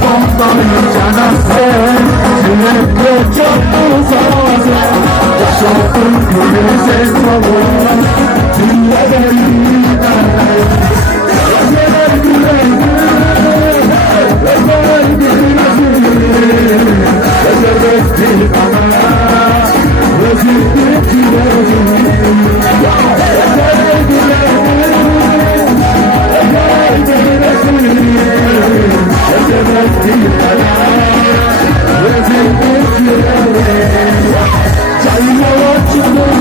Kontanı canası Sürekli çok uzası Şokun gülüse savun Tüyler güler Güler güler Ömer güler Özel bana Özür dilerim Özel Çayına açılır